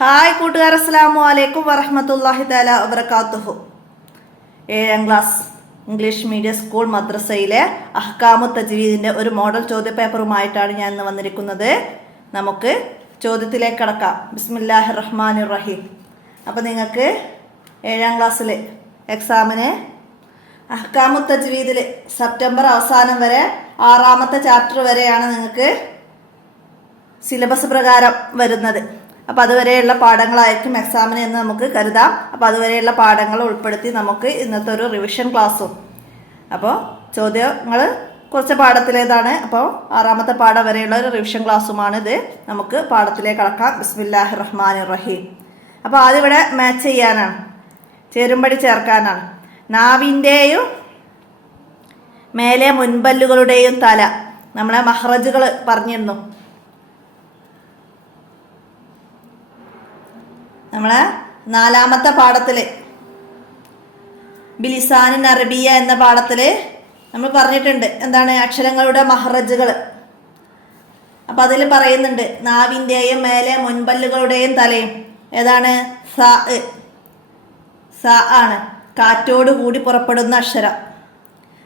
Hi കൂട്ടുകാർ, അസ്സലാമു അലൈക്കും വറഹ്മത്തുള്ളാഹി തആല വബറകാതുഹു. 7ാം ക്ലാസ് ഇംഗ്ലീഷ് മീഡിയം സ്കൂൾ മദ്രസയിലെ അഹ്കാമു തജ്വീദിന്റെ ഒരു മോഡൽ ചോദ്യപേപ്പറുമായിട്ടാണ് ഞാൻ ഇന്ന് വന്നിരിക്കുന്നത്. നമുക്ക് ചോദ്യത്തിലേക്ക് കടക്കാം. ബിസ്മില്ലാഹിർ റഹ്മാനിർ റഹീം. അപ്പോൾ നിങ്ങൾക്ക് 7ാം ക്ലാസ്സിൽ എക്സാമിന് അഹ്കാമു തജ്വീദിൽ സെപ്റ്റംബർ അവസാനം വരെ 6ാമത്തെ ചാപ്റ്റർ വരെയാണ് നിങ്ങൾക്ക് സിലബസ് പ്രകാരം വരുന്നത്. അപ്പോൾ അതുവരെയുള്ള പാഠങ്ങളായിരിക്കും എക്സാമിന് എന്ന് നമുക്ക് കരുതാം. അപ്പോൾ അതുവരെയുള്ള പാഠങ്ങൾ ഉൾപ്പെടുത്തി നമുക്ക് ഇന്നത്തെ ഒരു റിവിഷൻ ക്ലാസ്സും. അപ്പോൾ ചോദ്യങ്ങൾ കുറച്ച് പാഠത്തിലേതാണ്. അപ്പോൾ 6ാമത്തെ പാഠം വരെയുള്ള ഒരു റിവിഷൻ ക്ലാസ്സുമാണിത്. നമുക്ക് പാഠത്തിലേക്ക് കടക്കാം. ബിസ്മില്ലാഹിർ റഹ്മാനിർ റഹീം. അപ്പോൾ ആദ്യം ഇവിടെ മാച്ച് ചെയ്യാനാണ്, ചേരുംപടി ചേർക്കാനാണ്. നാവിൻ്റെയും മേലെ മുൻപല്ലുകളുടെയും തല, നമ്മളെ മഹ്റജുകൾ പറഞ്ഞിരുന്നു. നമ്മളെ 4ാമത്തെ പാഠത്തിൽ ബിലിസാനുൻ അറബിയ എന്ന പാഠത്തിൽ നമ്മൾ പറഞ്ഞിട്ടുണ്ട് എന്താണ് അക്ഷരങ്ങളുടെ മഹ്റജുകൾ. അപ്പം അതിൽ പറയുന്നുണ്ട് നാവിൻ്റെയും മേലെ മുൻപല്ലുകളുടെയും തലയും ഏതാണ്? സ ആണ്, കാറ്റോട് കൂടി പുറപ്പെടുന്ന അക്ഷരം.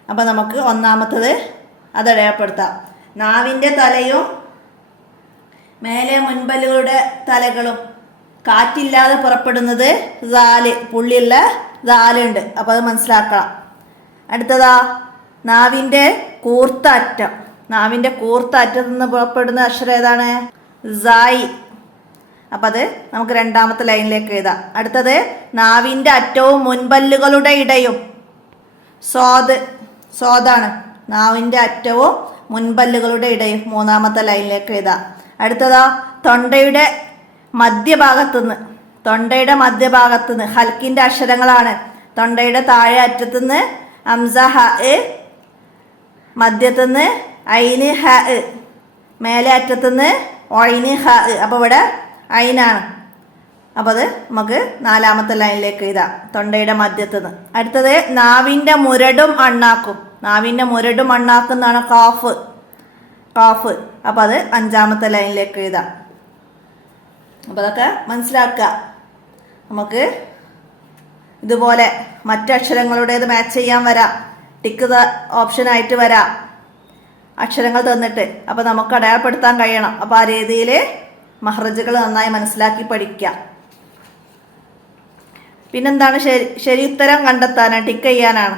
അപ്പം നമുക്ക് ഒന്നാമത്തത് അതടയാളപ്പെടുത്താം. നാവിൻ്റെ തലയും മേലെ മുൻപല്ലുകളുടെ തലകളും കാറ്റില്ലാതെ പുറപ്പെടുന്നത് ദാല്, പുള്ളിയുള്ള ദാലുണ്ട്. അപ്പോൾ അത് മനസ്സിലാക്കണം. അടുത്തതാ നാവിൻ്റെ കൂർത്ത അറ്റം. നാവിൻ്റെ കൂർത്ത അറ്റത്ത് നിന്ന് പുറപ്പെടുന്ന അക്ഷരം ഏതാണ്? സായി. അപ്പം അത് നമുക്ക് 2ാമത്തെ ലൈനിലേക്ക് എഴുതാം. അടുത്തത് നാവിൻ്റെ അറ്റവും മുൻപല്ലുകളുടെ ഇടയും സ്വാദാണ്. നാവിൻ്റെ അറ്റവും മുൻപല്ലുകളുടെ ഇടയും 3ാമത്തെ ലൈനിലേക്ക് എഴുതാം. അടുത്തതാ തൊണ്ടയുടെ മധ്യഭാഗത്തുനിന്ന് ഹൽക്കിൻ്റെ അക്ഷരങ്ങളാണ്. തൊണ്ടയുടെ താഴെ അറ്റത്തുനിന്ന് അംസ ഹ, മധ്യത്തുനിന്ന് ഐന് ഹ, മേലെ അറ്റത്തുനിന്ന് ഒയിന് ഹ. അപ്പോൾ ഇവിടെ ഐനാണ്. അപ്പോൾ അത് നമുക്ക് 4ാമത്തെ ലൈനിലേക്ക് എഴുതാം. തൊണ്ടയുടെ മധ്യത്തുനിന്ന്. അടുത്തത് നാവിൻ്റെ മുരടും അണ്ണാക്കും. നാവിൻ്റെ മുരടും അണ്ണാക്കും എന്നാണ് കാഫ്. അപ്പോൾ അത് 5ാമത്തെ ലൈനിലേക്ക് എഴുതാം. അപ്പോൾ അതൊക്കെ മനസ്സിലാക്കുക. നമുക്ക് ഇതുപോലെ മറ്റക്ഷരങ്ങളുടേത് മാച്ച് ചെയ്യാൻ വരാം. ടിക്ക് ഓപ്ഷനായിട്ട് വരാം അക്ഷരങ്ങൾ തന്നിട്ട്. അപ്പോൾ നമുക്ക് അടയാളപ്പെടുത്താൻ കഴിയണം. അപ്പോൾ ആ രീതിയിൽ മഹ്റജുകൾ നന്നായി മനസ്സിലാക്കി പഠിക്കുക. പിന്നെന്താണ്? ശരി ഉത്തരം കണ്ടെത്താനാണ്, ടിക്ക് ചെയ്യാനാണ്.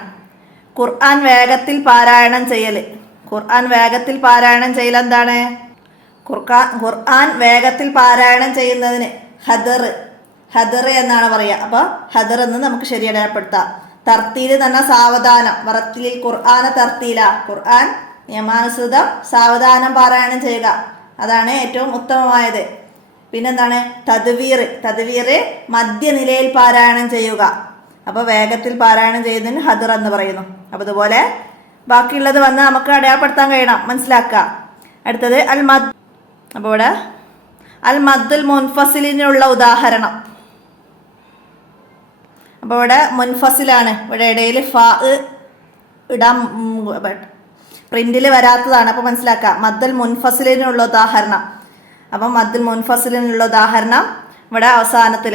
ഖുർആൻ വേഗത്തിൽ പാരായണം ചെയ്യൽ. ഖുർആൻ വേഗത്തിൽ പാരായണം ചെയ്യൽ എന്താണ്? ഖുർആൻ വേഗത്തിൽ പാരായണം ചെയ്യുന്നതിന് ഹദർ എന്നാണ് പറയുക. അപ്പോൾ ഹദർ എന്ന് നമുക്ക് ശരി അടയാളപ്പെടുത്താം. തർത്തീല് തന്നെ സാവധാനം. വറത്തിൽ ഖുർആന തർത്തീല. ഖുർആൻ നിയമാനുസൃതം സാവധാനം പാരായണം ചെയ്യുക, അതാണ് ഏറ്റവും ഉത്തമമായത്. പിന്നെന്താണ്? തദ്വീർ മധ്യനിലയിൽ പാരായണം ചെയ്യുക. അപ്പോൾ വേഗത്തിൽ പാരായണം ചെയ്യുന്നതിന് ഹദർ എന്ന് പറയുന്നു. അപ്പോൾ ഇതുപോലെ ബാക്കിയുള്ളത് വന്ന് നമുക്ക് അടയാളപ്പെടുത്താൻ കഴിയണം, മനസ്സിലാക്കുക. അടുത്തത് അൽ മദ്. അപ്പോൾ ഇവിടെ അൽ മദ്ദുൽ മുൻഫസിലിനുള്ള ഉദാഹരണം. അപ്പോൾ ഇവിടെ മുൻഫസിലാണ്. ഇവിടെ ഇടയിൽ ഫ ഇടാൻ പ്രിന്റിൽ വരാത്തതാണ്. അപ്പോൾ മനസ്സിലാക്കുക. മദ്ദുൽ മുൻഫസിലിനുള്ള ഉദാഹരണം. അപ്പം മദ്ദുൽ മുൻഫസിലിനുള്ള ഉദാഹരണം ഇവിടെ അവസാനത്തിൽ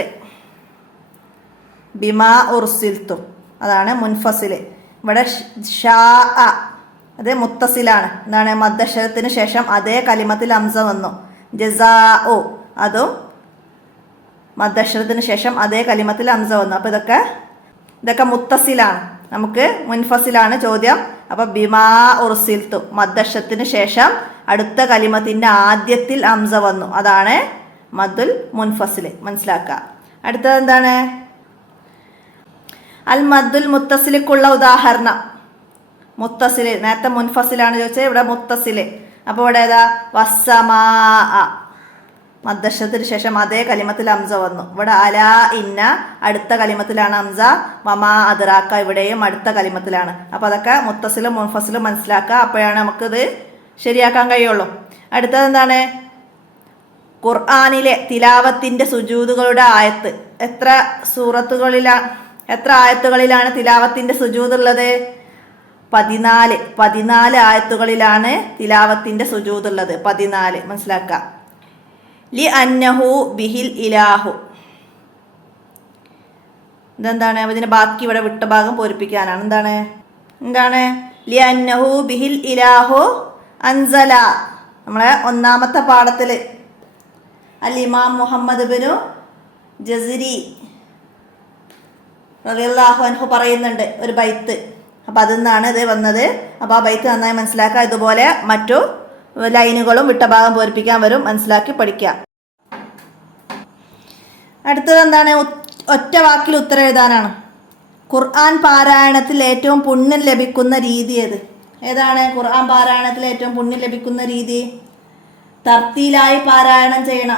ബിമാ ഉർസിൽത്തു, അതാണ് മുൻഫസിൽ. ഇവിടെ ഷാ, അത് മുത്തസിലാണ്. എന്താണ്? മദ്ദക്ഷരത്തിന് ശേഷം അതേ കലിമത്തിൽ അംസ വന്നു. ജസാ ഓ, അതും മദ്ദക്ഷരത്തിന് ശേഷം അതേ കലിമത്തിൽ അംസ വന്നു. അപ്പോൾ ഇതൊക്കെ മുത്തസിലാണ്. നമുക്ക് മുൻഫസിലാണ് ചോദ്യം. അപ്പോൾ ബിമാ ഉർസിൽത്തു, മദ്ദക്ഷരത്തിന് ശേഷം അടുത്ത കലിമത്തിൻ്റെ ആദ്യത്തിൽ അംസ വന്നു, അതാണ് മദ്ദുൽ മുൻഫസിൽ. മനസ്സിലാക്കുക. അടുത്തത് എന്താണ്? അൽ മദ്ദുൽ മുത്തസിലിക്കുള്ള ഉദാഹരണം. മുത്തസില്, നേരത്തെ മുൻഫസിലാണ് ചോദിച്ചത്, ഇവിടെ മുത്തസില്. അപ്പോൾ ഇവിടെ ഏതാ? വസ്സമാ, മദ്ദക്ഷരത്തിന് ശേഷം അതേ കലിമത്തിൽ അംസ വന്നു. ഇവിടെ അലാ ഇന്ന അടുത്ത കലിമത്തിലാണ് അംസ. വമാ അദ്റാക്ക ഇവിടെയും അടുത്ത കലിമത്തിലാണ്. അപ്പോൾ അതൊക്കെ മുത്തസിലും മുൻഫസിലും മനസ്സിലാക്കുക. അപ്പോഴാണ് നമുക്കിത് ശരിയാക്കാൻ കഴിയുള്ളൂ. അടുത്തത് എന്താണ്? ഖുർആനിലെ തിലാവത്തിന്റെ സുജൂദുകളുടെ ആയത്ത്. എത്ര ആയത്തുകളിലാണ് തിലാവത്തിന്റെ സുജൂദ് ഉള്ളത്? 14 ആയത്തുകളിലാണ് തിലാവത്തിന്റെ സുജൂദ് ഉള്ളത്. 14 മനസ്സിലാക്കുക. ലി അന്നഹു ബിഹിൽ ഇലാഹു. ഇതെന്താണ്? ഇതിന്റെ ബാക്കി ഇവിടെ വിട്ട ഭാഗം പൂരിപ്പിക്കാനാണ്. എന്താണ് ലി അന്നഹു ബിഹിൽ ഇലാഹു അൻസല. നമ്മളെ ഒന്നാമത്തെ പാഠത്തിൽ അൽ ഇമാം മുഹമ്മദ് ബിനു ജസിരി റളിയല്ലാഹു അൻഹു പറയുന്നുണ്ട് ഒരു ബൈത്ത്. അപ്പം അതിൽ നിന്നാണ് ഇത് വന്നത്. അപ്പോൾ ആ ബൈത്ത് നന്നായി മനസ്സിലാക്കുക. ഇതുപോലെ മറ്റു ലൈനുകളും വിട്ട ഭാഗം പൂരിപ്പിക്കാൻ വരും. മനസ്സിലാക്കി പഠിക്കുക. അടുത്തത് എന്താണ്? ഒറ്റ വാക്കിൽ ഉത്തരം എഴുതാനാണ്. ഖുർആൻ പാരായണത്തിൽ ഏറ്റവും പുണ്യം ലഭിക്കുന്ന രീതി ഏതാണ്? ഖുർആൻ പാരായണത്തിൽ ഏറ്റവും പുണ്യം ലഭിക്കുന്ന രീതി തർത്തീലായി പാരായണം ചെയ്യണം.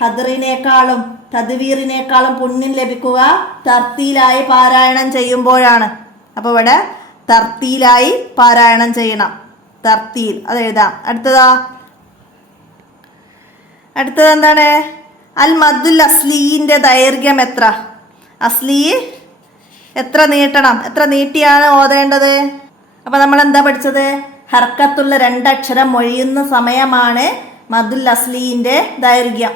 ഹദറിനേക്കാളും തദ്വീറിനേക്കാളും പുണ്യം ലഭിക്കുക തർത്തീലായി പാരായണം ചെയ്യുമ്പോഴാണ്. അപ്പോൾ ഇവിടെ തർത്തീലായി പാരായണം ചെയ്യണം. തർത്തീൽ അത് എഴുതാം. അടുത്തത് എന്താണ്? അൽ മദ്ദുൽ അസ്ലിന്റെ ദൈർഘ്യം എത്ര? അസ്ലി എത്ര നീട്ടണം? എത്ര നീട്ടിയാണ് ഓതേണ്ടത്? അപ്പോൾ നമ്മൾ എന്താ പഠിച്ചത്? ഹർക്കത്തുള്ള രണ്ടക്ഷരം മൊഴിയുന്ന സമയമാണ് മദ്ദുൽ അസ്ലിന്റെ ദൈർഘ്യം.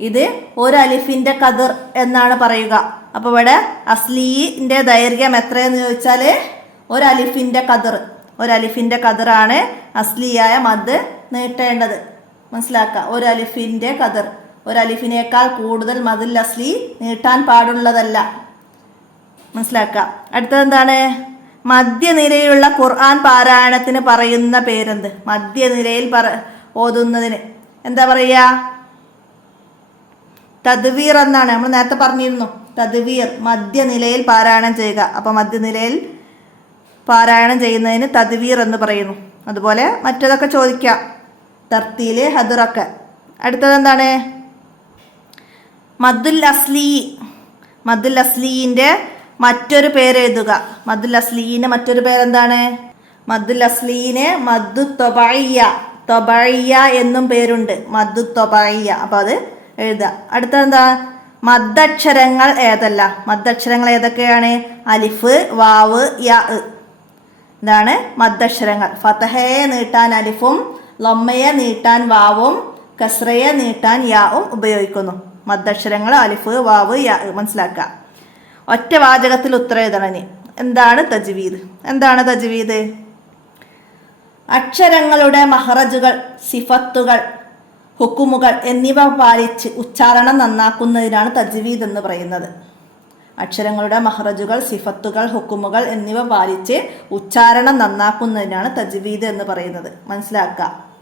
ഇത് ഒരു അലിഫിന്റെ ഖദർ എന്നാണ് പറയുക. അപ്പോൾ ഇവിടെ അസ്ലിന്റെ ദൈർഘ്യം എത്രയെന്ന് ചോദിച്ചാൽ ഒരു അലിഫിന്റെ ഖദറാണ് അസ്ലിയായ മദ് നീട്ടേണ്ടത്. മനസ്സിലാക്കുക. ഒരു അലിഫിന്റെ ഖദർ. ഒരു അലിഫിനേക്കാൾ കൂടുതൽ മദ്ദുൽ അസ്ലി നീട്ടാൻ പാടുള്ളതല്ല. മനസ്സിലാക്കുക. അടുത്തത് എന്താണ്? മധ്യനിരയിലുള്ള ഖുർആൻ പാരായണത്തിന് പറയുന്ന പേരെന്ത്? മധ്യനിരയിൽ ഓതുന്നതിന് എന്താ പറയുക? തദ്വീർ എന്നാണ്. നമ്മൾ നേരത്തെ പറഞ്ഞിരുന്നു തദ്വീർ, മധ്യനിലയിൽ പാരായണം ചെയ്യുക. അപ്പം മധ്യനിലയിൽ പാരായണം ചെയ്യുന്നതിന് തദ്വീർ എന്ന് പറയുന്നു. അതുപോലെ മറ്റതൊക്കെ ചോദിക്കാം, തർത്തീല്, ഹദറൊക്കെ. അടുത്തത് എന്താണ്? മദ്ദുൽ അസ്ലിന്റെ മറ്റൊരു പേര് എഴുതുക. മദ്ദുൽ അസ്ലിന്റെ മറ്റൊരു പേരെന്താണ്? മദ്ദുൽ അസ്ലീന് മദ്ദു തൊബഇയ്യ എന്നും പേരുണ്ട്. മദ്ദു തൊബഇയ്യ. അപ്പോൾ അത് എഴുതുക. അടുത്തതെന്താ? മദ്ദക്ഷരങ്ങൾ ഏതൊക്കെയാണ്? അലിഫ്, വാവ്, യാ. ഇതാണ് മദ്ദക്ഷരങ്ങൾ. ഫതഹയെ നീട്ടാൻ അലിഫും ലമ്മയെ നീട്ടാൻ വാവും കസ്രയെ നീട്ടാൻ യാവും ഉപയോഗിക്കുന്നു. മദ്ദക്ഷരങ്ങൾ അലിഫ്, വാവ്, യാ. മനസ്സിലാക്കുക. ഒറ്റ വാചകത്തിൽ ഉത്തരം എഴുതണം. എന്താണ് തജ്വീദ്? അക്ഷരങ്ങളുടെ മഹ്റജുകൾ, സിഫത്തുകൾ, ഹുക്കുമുകൾ എന്നിവ പാലിച്ച് ഉച്ചാരണം നന്നാക്കുന്നതിനാണ് തജ്വീദ് എന്ന് പറയുന്നത്. അക്ഷരങ്ങളുടെ മഹ്റജുകൾ, സിഫത്തുകൾ, ഹുക്കുമുകൾ എന്നിവ പാലിച്ച് ഉച്ചാരണം നന്നാക്കുന്നതിനാണ് തജ്വീദ് എന്ന് പറയുന്നത്. മനസ്സിലാക്കുക.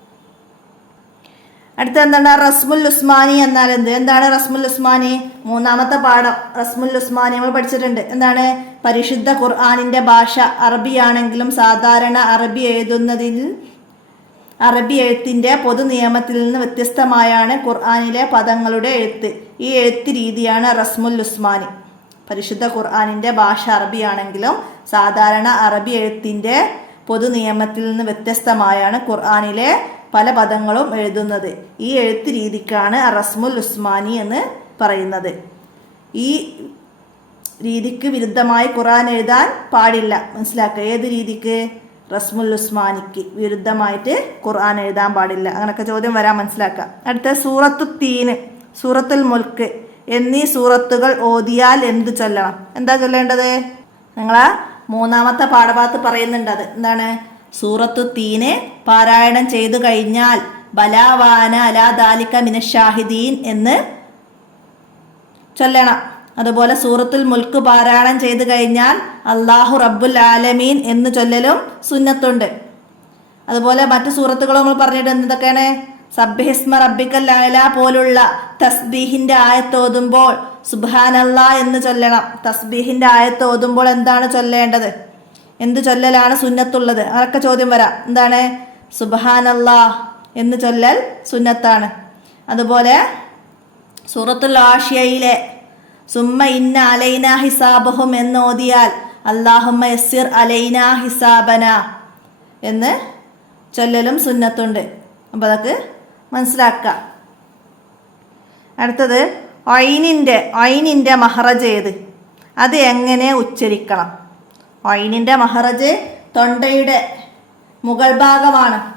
അടുത്ത എന്താണ്? റസ്മുൽ ഉസ്മാനി എന്നാൽ എന്താണ് റസ്മുൽ ഉസ്മാനി? മൂന്നാമത്തെ പാഠം റസ്മുൽ ഉസ്മാനി നമ്മൾ പഠിച്ചിട്ടുണ്ട്. എന്താണ്? പരിശുദ്ധ ഖുർആനിന്റെ ഭാഷ അറബിയാണെങ്കിലും സാധാരണ അറബി എഴുത്തിന്റെ പൊതു നിയമത്തിൽ നിന്ന് വ്യത്യസ്തമായാണ് ഖുർആനിലെ പദങ്ങളുടെ എഴുത്ത്. ഈ എഴുത്ത് രീതിയാണ് റസ്മുൽ ഉസ്മാനി. പരിശുദ്ധ ഖുർആനിന്റെ ഭാഷ അറബിയാണെങ്കിലും സാധാരണ അറബി എഴുത്തിന്റെ പൊതു നിയമത്തിൽ നിന്ന് വ്യത്യസ്തമായാണ് ഖുർആനിലെ പല പദങ്ങളും എഴുതുന്നത്. ഈ എഴുത്ത് രീതിക്കാണ് റസ്മുൽ ഉസ്മാനി എന്ന് പറയുന്നത്. ഈ രീതിക്ക് വിരുദ്ധമായി ഖുർആൻ എഴുതാൻ പാടില്ല. മനസ്സിലാക്കുക. ഏത് രീതിക്ക്? റസ്മുൽ ഉസ്മാനിക്ക് വിരുദ്ധമായിട്ട് ഖുർആൻ എഴുതാൻ പാടില്ല. അങ്ങനൊക്കെ ചോദ്യം വരാൻ മനസ്സിലാക്കുക. അടുത്ത സൂറത്തു തീന്, സൂറത്തുൽ മുൽക്ക് എന്നീ സൂറത്തുകൾ ഓതിയാൽ എന്ത് ചൊല്ലണം? എന്താ ചൊല്ലേണ്ടത്? നിങ്ങളാ മൂന്നാമത്തെ പാഠഭാഗത്ത് പറയുന്നുണ്ട്. അത് എന്താണ്? സൂറത്തു തീന് പാരായണം ചെയ്തു കഴിഞ്ഞാൽ ബലാവാന അലാ ദാലിക മിനശാഹിദീൻ എന്ന് ചൊല്ലണം. അതുപോലെ സൂറത്തുൽ മുൽക്ക് പാരായണം ചെയ്തു കഴിഞ്ഞാൽ അല്ലാഹു റബ്ബുൽ ആലമീൻ എന്ന് ചൊല്ലലും സുന്നത്തുണ്ട്. അതുപോലെ മറ്റു സൂറത്തുകൾ നമ്മൾ പറഞ്ഞിട്ട് എന്തൊക്കെയാണ്? സബ്ബിഹിസ്മ റബ്ബിക്കൽ അഅല പോലുള്ള തസ്ബീഹിന്റെ ആയത്തോതുമ്പോൾ സുബ്ഹാനല്ലാ എന്ന് ചൊല്ലണം. തസ്ബീഹിന്റെ ആയത്തോതുമ്പോൾ എന്താണ് ചൊല്ലേണ്ടത്? എന്ത് ചൊല്ലലാണ് സുന്നത്തുള്ളത്? അതൊക്കെ ചോദ്യം വരാം. എന്താണ്? സുബ്ഹാനല്ലാ എന്ന് ചൊല്ലൽ സുന്നത്താണ്. അതുപോലെ സൂറത്തുൽ ആഷിയയിലെ സുമ്മ ഇന്ന അലൈന ഹിസാബഹും എന്ന് ഓതിയാൽ അല്ലാഹുമ്മ യസ്സിർ അലൈന ഹിസാബന എന്ന് ചൊല്ലലും സുന്നത്തുണ്ട്. അപ്പോൾ അതൊക്കെ മനസ്സിലാക്കുക. അടുത്തത് ഐനിന്റെ മഹ്റജ് ഏത്? അത് എങ്ങനെ ഉച്ചരിക്കണം? ഐനിന്റെ മഹ്റജ് തൊണ്ടയുടെ മുകൾ ഭാഗമാണ്.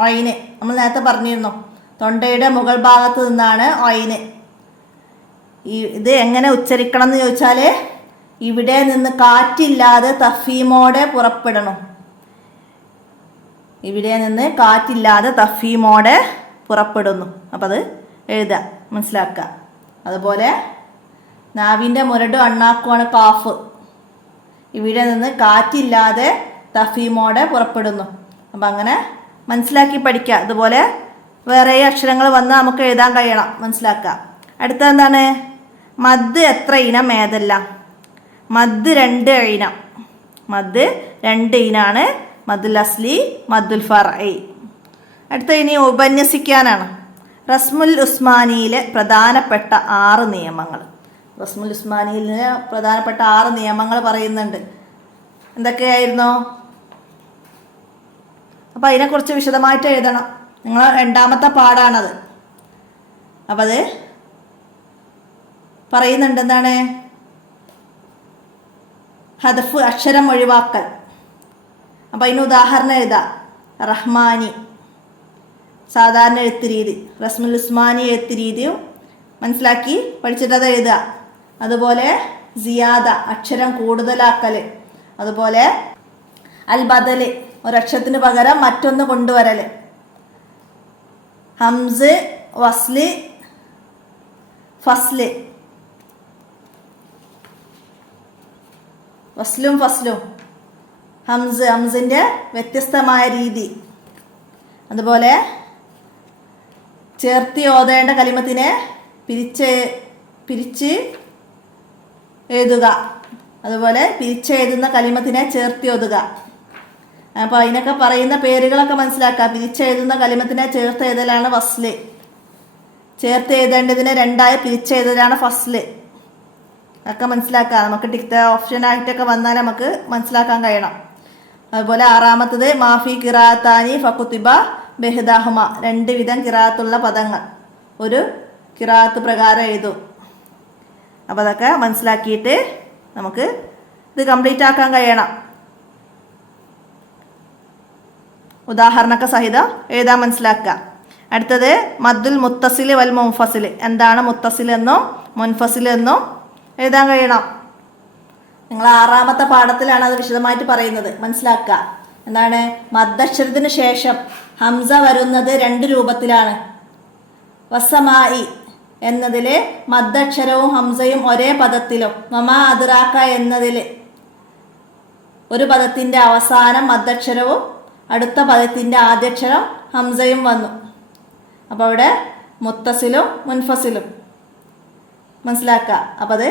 ഐന് നമ്മൾ നേരത്തെ പറഞ്ഞിരുന്നു. തൊണ്ടയുടെ മുകൾ ഭാഗത്ത് നിന്നാണ് ഐന്. ഇത് എങ്ങനെ ഉച്ചരിക്കണം എന്ന് ചോദിച്ചാൽ ഇവിടെ നിന്ന് കാറ്റില്ലാതെ തഫീമോടെ പുറപ്പെടണം. ഇവിടെ നിന്ന് കാറ്റില്ലാതെ തഫീമോടെ പുറപ്പെടുന്നു. അപ്പം അത് എഴുതുക, മനസ്സിലാക്കുക. അതുപോലെ നാവിൻ്റെ മുരട് അണ്ണാക്കുമാണ് കാഫ്. ഇവിടെ നിന്ന് കാറ്റില്ലാതെ തഫീമോടെ പുറപ്പെടുന്നു. അപ്പം അങ്ങനെ മനസ്സിലാക്കി പഠിക്കുക. അതുപോലെ വേറെ അക്ഷരങ്ങൾ വന്ന് നമുക്ക് എഴുതാൻ കഴിയണം, മനസ്സിലാക്കുക. അടുത്ത എന്താണ്? മദ് എത്ര ഇനം ഏതെല്ലാം? മദ് 2 ഇനം. മദ് 2 ഇനാണ്. മദ്ദുൽ അസ്ലി, മദ്ദുൽ ഫർഇ. അടുത്ത ഇനി ഉപന്യസിക്കാനാണ്. റസ്മുൽ ഉസ്മാനിയിലെ പ്രധാനപ്പെട്ട 6 നിയമങ്ങൾ. റസ്മുൽ ഉസ്മാനിയിലെ പ്രധാനപ്പെട്ട 6 നിയമങ്ങൾ പറയുന്നുണ്ട്. എന്തൊക്കെയായിരുന്നു? അപ്പോൾ അതിനെക്കുറിച്ച് വിശദമായിട്ട് എഴുതണം. നിങ്ങൾ 2ാമത്തെ പാഠാണത്. അപ്പം അത് പറയുന്നുണ്ട്. എന്താണ്? ഹദഫ്, അക്ഷരം ഒഴിവാക്കൽ. അപ്പം അതിന് ഉദാഹരണം എഴുതാം. റഹ്മാനി സാധാരണ എഴുത്ത് രീതി, റസ്മുൽ ഉസ്മാനി എഴുത്ത് രീതിയും മനസ്സിലാക്കി പഠിച്ചിട്ടത് എഴുതുക. അതുപോലെ സിയാദ, അക്ഷരം കൂടുതലാക്കൽ. അതുപോലെ അൽ ബദൽ, ഒരക്ഷരത്തിന് പകരം മറ്റൊന്ന് കൊണ്ടുവരൽ. ഹംസ്, വസ്ല്, ഫസ്ല്. വസ്ലും ഫസ്ലും. ഹംസിൻ്റെ വ്യത്യസ്തമായ രീതി. അതുപോലെ ചേർത്തി ഓതേണ്ട കലിമത്തിനെ പിരിച്ച് എഴുതുക. അതുപോലെ പിരിച്ചെഴുതുന്ന കലിമത്തിനെ ചേർത്തി ഓതുക. അപ്പോൾ അതിനൊക്കെ പറയുന്ന പേരുകളൊക്കെ മനസ്സിലാക്കുക. പിരിച്ചെഴുതുന്ന കലിമത്തിനെ ചേർത്ത് എഴുതലാണ് വസ്ല്. ചേർത്ത് എഴുതേണ്ടതിനെ 2ആയി പിരിച്ചെഴുതലാണ് ഫസ്ല്. ഒക്കെ മനസ്സിലാക്കുക. നമുക്ക് ടിക്ത ഓപ്ഷനായിട്ടൊക്കെ വന്നാൽ നമുക്ക് മനസ്സിലാക്കാൻ കഴിയണം. അതുപോലെ 6ാമത്തത് മാഫി കിറാത്താനി ഫക്കുത്തിബ ബെഹദാഹുമ. 2 വിധം കിറാത്തുള്ള പദങ്ങൾ ഒരു കിറാത്ത് പ്രകാരം എഴുതും. അപ്പോൾ അതൊക്കെ മനസ്സിലാക്കിയിട്ട് നമുക്ക് ഇത് കംപ്ലീറ്റ് ആക്കാൻ കഴിയണം. ഉദാഹരണമൊക്കെ സഹിതം എഴുതാൻ മനസ്സിലാക്കുക. അടുത്തത് മദ്ദുൽ മുത്തസിൽ വൽ മുൻഫസിൽ. എന്താണ് മുത്തസിൽ എന്നും മുൻഫസിൽ എന്നും എഴുതാൻ കഴിയണം. നിങ്ങൾ 6ാമത്തെ പാഠത്തിലാണ് അത് വിശദമായിട്ട് പറയുന്നത്, മനസ്സിലാക്കുക. എന്താണ്? മദ്ദക്ഷരത്തിന് ശേഷം ഹംസ വരുന്നത് 2 രൂപത്തിലാണ്. വസമായി എന്നതിൽ മദ്ദക്ഷരവും ഹംസയും ഒരേ പദത്തിലും, മമാ അദ്റാക്ക എന്നതിൽ ഒരു പദത്തിൻ്റെ അവസാനം മദ്ദക്ഷരവും അടുത്ത പദത്തിൻ്റെ ആദ്യക്ഷരം ഹംസയും വന്നു. അപ്പോൾ അവിടെ മുത്തസിലും മുൻഫസിലും മനസ്സിലാക്കുക. അപ്പോൾ അത്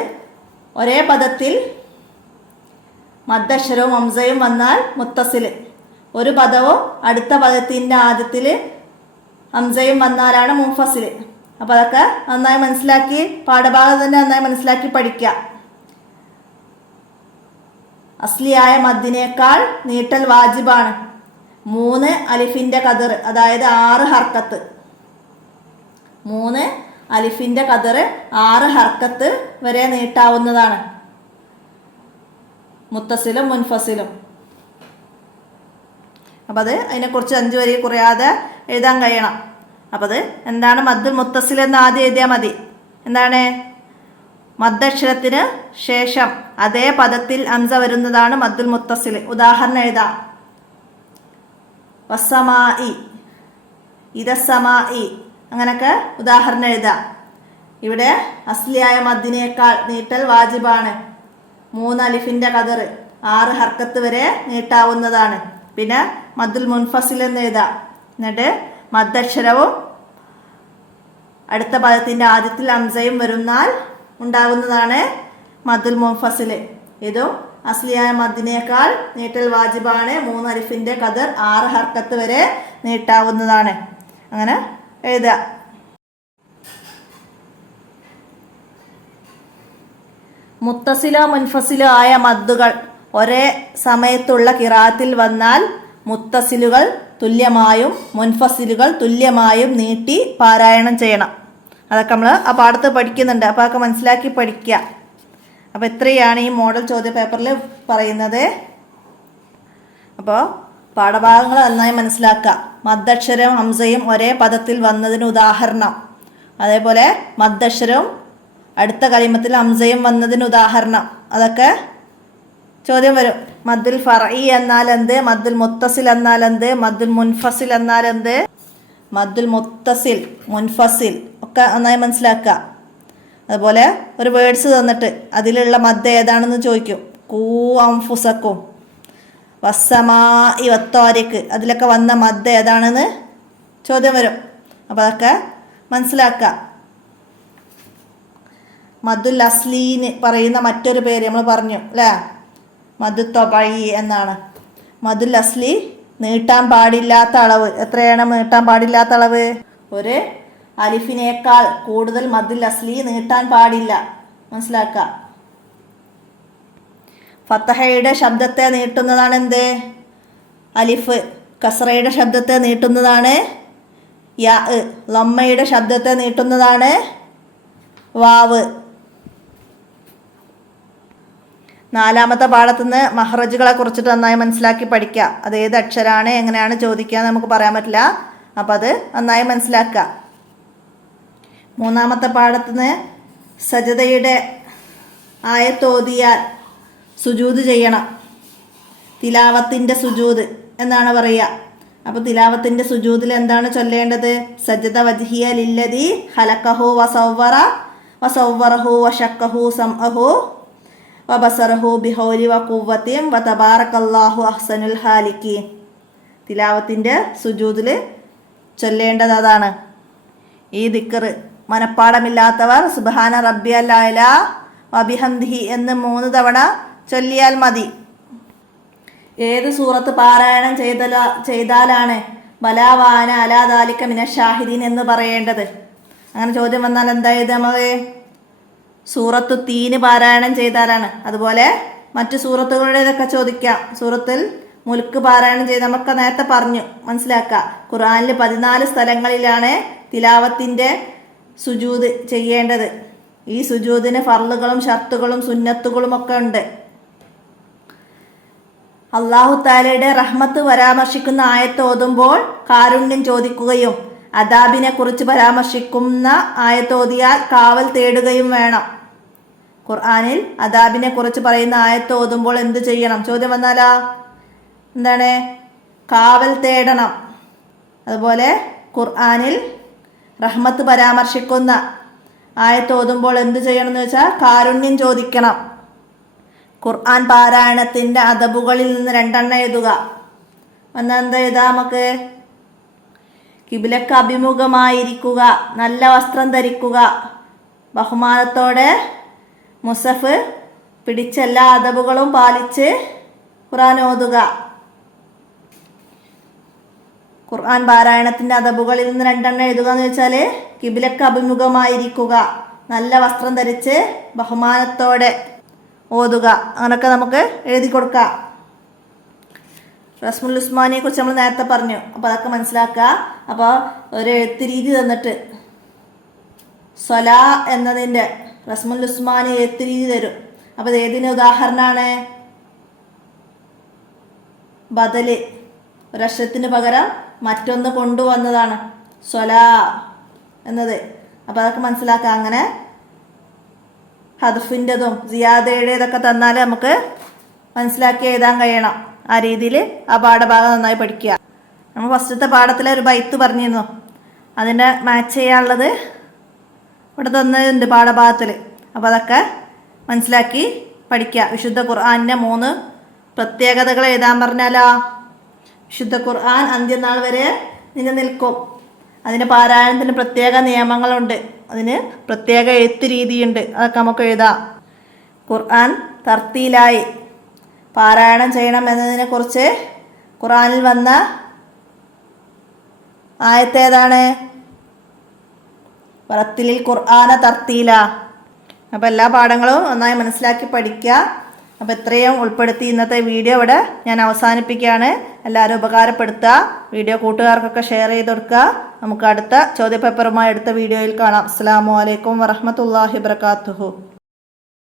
ഒരേ പദത്തിൽ മദ്ദക്ഷരവും ഹംസയും വന്നാൽ മുത്തസിൽ, ഒരു പദവും അടുത്ത പദത്തിൻ്റെ ആദ്യത്തിൽ ഹംസയും വന്നാലാണ് മുൻഫസിൽ. അപ്പോൾ അതൊക്കെ നന്നായി മനസ്സിലാക്കി പാഠഭാഗം തന്നെ നന്നായി മനസ്സിലാക്കി പഠിക്കുക. അസ്ലിയായ മദ്ദിനേക്കാൾ നീട്ടൽ വാജിബാണ്. 3 അലിഫിൻ്റെ കദർ, അതായത് 6 ഹർക്കത്ത്. 3 അലിഫിൻ്റെ കദർ 6 ഹർക്കത്ത് വരെ നീട്ടാവുന്നതാണ് മുത്തസിലും മുൻഫസിലും. അപ്പം അത് അതിനെക്കുറിച്ച് 5 വരി കുറയാതെ എഴുതാൻ കഴിയണം. അപ്പം അത് എന്താണ് മദ്ദുൽ മുത്തസിൽ എന്ന് ആദ്യം എഴുതിയാൽ മതി. എന്താണ്? മദ്ദക്ഷരത്തിന് ശേഷം അതേ പദത്തിൽ ഹംസ വരുന്നതാണ് മദ്ദുൽ മുത്തസിൽ. ഉദാഹരണം എഴുതാം. വസ്സമായി, ഇദസ്സമായി, അങ്ങനെയൊക്കെ ഉദാഹരണം എഴുതാം. ഇവിടെ അസ്ലിയായ മദ്ദിനേക്കാൾ നീട്ടൽ വാജിബാണ്. 3 അലിഫിൻ്റെ കദർ 6 ഹർക്കത്ത് വരെ നീട്ടാവുന്നതാണ്. പിന്നെ മദ്ദുൽ മുൻഫസിൽ എന്ന് എഴുതാം. എന്നിട്ട് മദ്ദക്ഷരവും അടുത്ത പദത്തിൻ്റെ ആദ്യത്തിൽ ഹംസയും വരുന്നാൽ ഉണ്ടാകുന്നതാണ് മദ്ദുൽ മുൻഫസിൽ. ഇതും അസ്ലിയായ മദ്ദിനേക്കാൾ നീട്ടൽ വാജിബാണ്. 3 അലിഫിൻ്റെ കദർ 6 ഹർക്കത്ത് വരെ നീട്ടാവുന്നതാണ്. അങ്ങനെ എഴുതുക. മുത്തസിലോ മുൻഫസിലോ ആയ മദ്ദുകൾ ഒരേ സമയത്തുള്ള ഖിറാഅത്തിൽ വന്നാൽ മുത്തസിലുകൾ തുല്യമായും മുൻഫസിലുകൾ തുല്യമായും നീട്ടി പാരായണം ചെയ്യണം. അതൊക്കെ നമ്മൾ ആ പാഠത്ത് പഠിക്കുന്നുണ്ട്. അപ്പോൾ അതൊക്കെ മനസ്സിലാക്കി പഠിക്കുക. അപ്പോൾ ഇത്രയാണ് ഈ മോഡൽ ചോദ്യ പേപ്പറിൽ പറയുന്നത്. അപ്പോൾ പാഠഭാഗങ്ങൾ നന്നായി മനസ്സിലാക്കുക. മദ്ദക്ഷരവും ഹംസയും ഒരേ പദത്തിൽ വന്നതിന് ഉദാഹരണം. അതേപോലെ മദ്ദക്ഷരവും അടുത്ത കലിമത്തിൽ ഹംസയും വന്നതിന് ഉദാഹരണം. അതൊക്കെ ചോദ്യം വരും. മദ്ദുൽ ഫർഈ എന്നാൽ എന്ത്, മദ്ദുൽ മുത്തസിൽ എന്നാൽ എന്ത്, മദ്ദുൽ മുൻഫസിൽ എന്നാൽ എന്ത്, മദ്ദുൽ മുത്തസിൽ മുൻഫസിൽ ഒക്കെ നന്നായി മനസ്സിലാക്കുക. അതുപോലെ ഒരു വേർഡ്സ് തന്നിട്ട് അതിലുള്ള മദ്ദ് ഏതാണെന്ന് ചോദിക്കും. കൂ അംഫുസക്കും, വസ്സമാഇ വത്താരിക്ക്, അതിലൊക്കെ വന്ന മദ്ദ് ഏതാണെന്ന് ചോദ്യം വരും. അപ്പോൾ അതൊക്കെ മനസ്സിലാക്കുക. മദ്ദുൽ അസ്ലീന് പറയുന്ന മറ്റൊരു പേര് നമ്മൾ പറഞ്ഞു അല്ലേ, മദ്ദു തൊബഈ എന്നാണ്. മദ്ദുൽ അസ്ലി നീട്ടാൻ പാടില്ലാത്ത അളവ് എത്രയാണ്? നീട്ടാൻ പാടില്ലാത്ത അളവ് ഒരു അലിഫിനേക്കാൾ കൂടുതൽ മദ്ദുൽ അസ്ലി നീട്ടാൻ പാടില്ല. മനസ്സിലാക്കുക. ഫത്തഹയുടെ ശബ്ദത്തെ നീട്ടുന്നതാണ് എന്ത്? അലിഫ്. കസ്റയുടെ ശബ്ദത്തെ നീട്ടുന്നതാണ് യാ. ലമ്മയുടെ ശബ്ദത്തെ നീട്ടുന്നതാണ് വാവ്. നാലാമത്തെ പാഠത്തുനിന്ന് മഹ്റജുകളെ കുറിച്ചിട്ട് നന്നായി മനസ്സിലാക്കി പഠിക്കുക. അത് ഏത് അക്ഷരമാണ്, എങ്ങനെയാണ് ചോദിക്കുക എന്ന് നമുക്ക് പറയാൻ പറ്റില്ല. അപ്പം അത് നന്നായി മനസ്സിലാക്കുക. മൂന്നാമത്തെ പാഠത്തുനിന്ന് സജദയുടെ ആയത്തോതിയാൽ സുജൂദ് ചെയ്യണം. തിലാവത്തിൻ്റെ സുജൂദ് എന്നാണ് പറയുക. അപ്പോൾ തിലാവത്തിൻ്റെ സുജൂദിൽ എന്താണ് ചൊല്ലേണ്ടത്? സജദ വജ്ഹിയ ലില്ലദി ഖലഖഹു വസവ്വറഹു വശക്കഹു സംഅഹു വബസറഹു ബിഹൗലി വഖുവ്വത്തിൻ വതബാറകല്ലാഹു അഹ്സനുൽ ഖാലിഖീൻ. തിലാവത്തിൻ്റെ സുജൂദിൽ ചൊല്ലേണ്ടത് അതാണ്. ഈ ദിക്ർ മനപ്പാടമില്ലാത്തവർ സുബ്ഹാന റബ്ബിയൽ അഅ്ലാ വബിഹംദിഹി എന്ന് 3 തവണ ചൊല്ലിയാൽ മതി. ഏത് സൂറത്ത് പാരായണം ചെയ്താലാണ് ബലാവാന അലാ ദാലിക മിനശ് ഷാഹിദീൻ എന്ന് പറയേണ്ടത്? അങ്ങനെ ചോദ്യം വന്നാൽ എന്താ നമ്മൾ? സൂറത്തു തീന് പാരായണം ചെയ്താലാണ്. അതുപോലെ മറ്റു സൂറത്തുകളുടേതൊക്കെ ചോദിക്കാം. സൂറത്തുൽ മുൽക്ക് പാരായണം ചെയ്ത് നമുക്ക് നേരത്തെ പറഞ്ഞു, മനസ്സിലാക്കുക. ഖുർആനിൽ 14 സ്ഥലങ്ങളിലാണ് തിലാവത്തിൻ്റെ സുജൂദ് ചെയ്യേണ്ടത്. ഈ സുജൂദിന് ഫർളുകളും ഷർത്തുകളും സുന്നത്തുകളും ഒക്കെ ഉണ്ട്. അല്ലാഹു തആലയുടെ റഹ്മത്ത് പരാമർശിക്കുന്ന ആയത്ത് ഓതുമ്പോൾ കാരുണ്യം ചോദിക്കുകയും അദാബിനെ കുറിച്ച് പരാമർശിക്കുന്ന ആയത്തോതിയാൽ കാവൽ തേടുകയും വേണം. ഖുർആനിൽ അദാബിനെ കുറിച്ച് പറയുന്ന ആയത്ത് ഓതുമ്പോൾ എന്ത് ചെയ്യണം? ചോദ്യം വന്നാലാ എന്താണ്? കാവൽ തേടണം. അതുപോലെ ഖുർആനിൽ റഹ്മത്ത് പരാമർശിക്കുന്ന ആയത്ത് ഓതുമ്പോൾ എന്ത് ചെയ്യണം എന്ന് വെച്ചാൽ കാരുണ്യം ചോദിക്കണം. ഖുർആൻ പാരായണത്തിൻ്റെ അദബുകളിൽ നിന്ന് 2 എഴുതുക. എന്നാൽ എന്താ എഴുതാ നമുക്ക്? കിബിലക്ക് അഭിമുഖമായിരിക്കുക, നല്ല വസ്ത്രം ധരിക്കുക, ബഹുമാനത്തോടെ മുസഫ് പിടിച്ച എല്ലാ അദബുകളും പാലിച്ച് ഖുർആൻ ഓതുക. ഖുർആൻ പാരായണത്തിൻ്റെ അദബുകളിൽ നിന്ന് 2 എഴുതുക എന്ന് വെച്ചാൽ കിബിലക്ക് അഭിമുഖമായിരിക്കുക, നല്ല വസ്ത്രം ധരിച്ച് ബഹുമാനത്തോടെ ഓതുക. അങ്ങനെയൊക്കെ നമുക്ക് എഴുതി കൊടുക്കാം. റസ്മുൽ ഉസ്മാനിയെ കുറിച്ച് നമ്മൾ നേരത്തെ പറഞ്ഞു. അപ്പോൾ അതൊക്കെ മനസ്സിലാക്കുക. അപ്പോൾ ഒരു എഴുത്ത് രീതി തന്നിട്ട് സ്വലാ എന്നതിൻ്റെ റസ്മുൽ ഉസ്മാനി എഴുത്ത് രീതി തരും. അപ്പോൾ ഇത് ഏതിന് ഉദാഹരണമാണ്? ബദല്, ഒരക്ഷരത്തിന് പകരം മറ്റൊന്ന് കൊണ്ടുവന്നതാണ് സ്വലാ എന്നത്. അപ്പോൾ അതൊക്കെ മനസ്സിലാക്കുക. അങ്ങനെ ഹദ്ഫിൻ്റെതും സിയാദയുടേതൊക്കെ തന്നാൽ നമുക്ക് മനസ്സിലാക്കി എഴുതാൻ കഴിയണം. ആ രീതിയിൽ ആ പാഠഭാഗം നന്നായി പഠിക്കുക. നമ്മൾ ഫസ്റ്റത്തെ പാഠത്തിലെ ഒരു ബൈത്ത് പറഞ്ഞിരുന്നു, അതിൻ്റെ മാച്ച് ചെയ്യാനുള്ളത് ഇവിടെ തന്നിട്ടുണ്ട് പാഠഭാഗത്തിൽ. അപ്പോൾ അതൊക്കെ മനസ്സിലാക്കി പഠിക്കുക. വിശുദ്ധ ഖുർആനിൻ്റെ 3 പ്രത്യേകതകൾ എഴുതാൻ പറഞ്ഞാലോ? വിശുദ്ധ ഖുർആൻ അന്ത്യനാൾ വരെ നിലനിൽക്കും. അതിൻ്റെ പാരായണത്തിന് പ്രത്യേക നിയമങ്ങളുണ്ട്, അതിന് പ്രത്യേക എഴുത്ത് രീതിയുണ്ട്. അതൊക്കെ നമുക്ക് എഴുതാം. ഖുർആൻ തർത്തീലായി പാരായണം ചെയ്യണം എന്നതിനെക്കുറിച്ച് ഖുർആനിൽ വന്ന ആയത്ത് ഏതാണ്? വറത്തിലിൽ ഖുർആന തർത്തീല. അപ്പോൾ എല്ലാ പാഠങ്ങളും നന്നായി മനസ്സിലാക്കി പഠിക്കുക. അപ്പോൾ ഇത്രയും ഉൾപ്പെടുത്തി ഇന്നത്തെ വീഡിയോ ഇവിടെ ഞാൻ അവസാനിപ്പിക്കുകയാണ്. എല്ലാവരും ഉപകാരപ്പെടുത്തുക. വീഡിയോ കൂട്ടുകാർക്കൊക്കെ ഷെയർ ചെയ്ത് കൊടുക്കുക. നമുക്ക് അടുത്ത ചോദ്യപേപ്പറുമായി അടുത്ത വീഡിയോയിൽ കാണാം. അസ്സലാമു അലൈക്കും വറഹ്മത്തുള്ളാഹി വബറകാതുഹു.